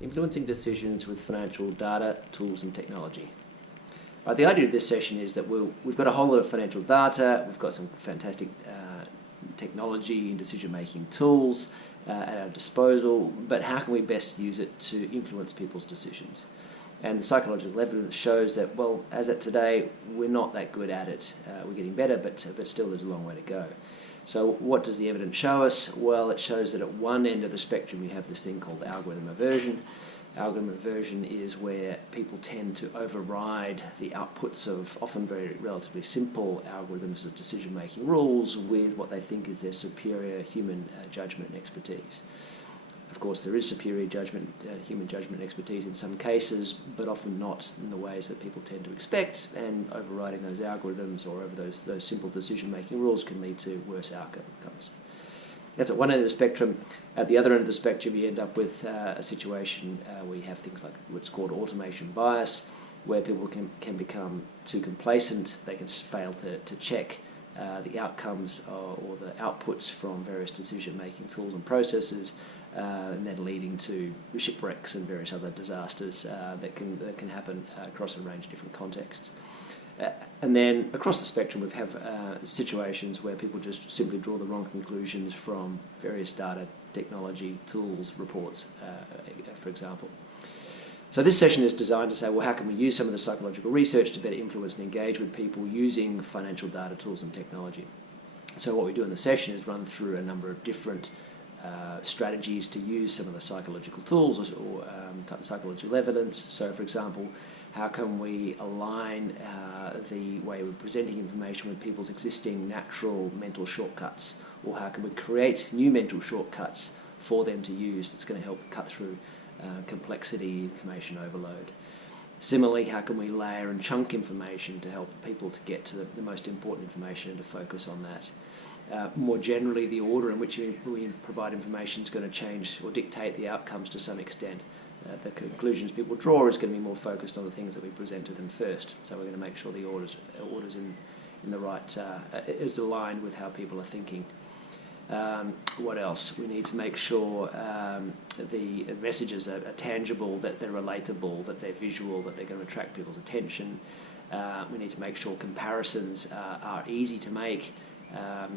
influencing decisions with financial data, tools and technology. The idea of this session is that we've got a whole lot of financial data, we've got some fantastic technology and decision-making tools at our disposal, but how can we best use it to influence people's decisions? And the psychological evidence shows that, well, as at today, we're not that good at it. We're getting better, but still there's a long way to go. So what does the evidence show us? Well, it shows that at one end of the spectrum you have this thing called algorithm aversion. Algorithm aversion is where people tend to override the outputs of often very relatively simple algorithms of decision-making rules with what they think is their superior human judgment and expertise. Of course, there is superior judgment, human judgment and expertise in some cases, but often not in the ways that people tend to expect, and overriding those algorithms or over those simple decision-making rules can lead to worse outcomes. That's at one end of the spectrum. At the other end of the spectrum, you end up with a situation where you have things like what's called automation bias, where people can become too complacent. They can fail to check the outcomes or the outputs from various decision-making tools and processes, and then leading to shipwrecks and various other disasters that can happen across a range of different contexts. And then across the spectrum we have situations where people just simply draw the wrong conclusions from various data, technology, tools, reports, for example. So this session is designed to say, well, how can we use some of the psychological research to better influence and engage with people using financial data, tools and technology. So what we do in the session is run through a number of different strategies to use some of the psychological tools or psychological evidence. So, for example, how can we align the way we're presenting information with people's existing natural mental shortcuts? Or how can we create new mental shortcuts for them to use that's going to help cut through complexity, information overload? Similarly, how can we layer and chunk information to help people to get to the most important information and to focus on that? More generally, the order in which we provide information is going to change or dictate the outcomes to some extent. The conclusions people draw is going to be more focused on the things that we present to them first. So we're going to make sure the orders in the right is aligned with how people are thinking. What else? We need to make sure the messages are tangible, that they're relatable, that they're visual, that they're going to attract people's attention. We need to make sure comparisons are easy to make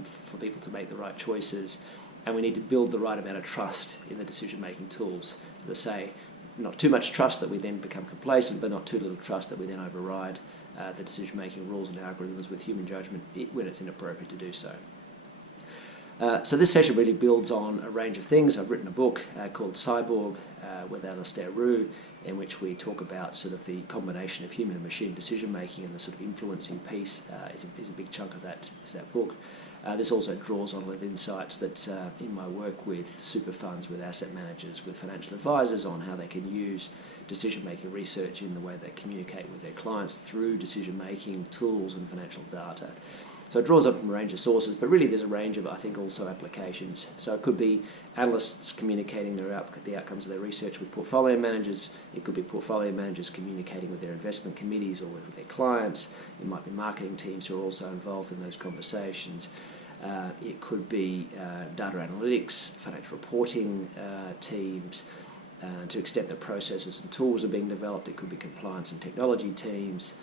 for people to make the right choices, and we need to build the right amount of trust in the decision-making tools. As I say, not too much trust that we then become complacent, but not too little trust that we then override the decision-making rules and algorithms with human judgment when it's inappropriate to do so. So this session really builds on a range of things. I've written a book called Cyborg with Alastair Roux, in which we talk about sort of the combination of human and machine decision-making, and the sort of influencing piece is a big chunk of that book. This also draws on a lot of insights that in my work with super funds, with asset managers, with financial advisors on how they can use decision-making research in the way they communicate with their clients through decision-making tools and financial data. So it draws up from a range of sources, but really there's a range of, I think, also applications. So it could be analysts communicating the outcomes of their research with portfolio managers. It could be portfolio managers communicating with their investment committees or with their clients. It might be marketing teams who are also involved in those conversations. It could be data analytics, financial reporting teams. To the extent that processes and tools are being developed, it could be compliance and technology teams.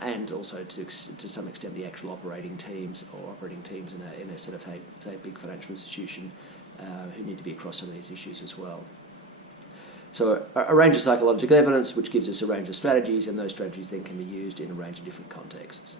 And also to some extent the actual operating teams in a sort of say big financial institution who need to be across some of these issues as well. So a range of psychological evidence which gives us a range of strategies, and those strategies then can be used in a range of different contexts.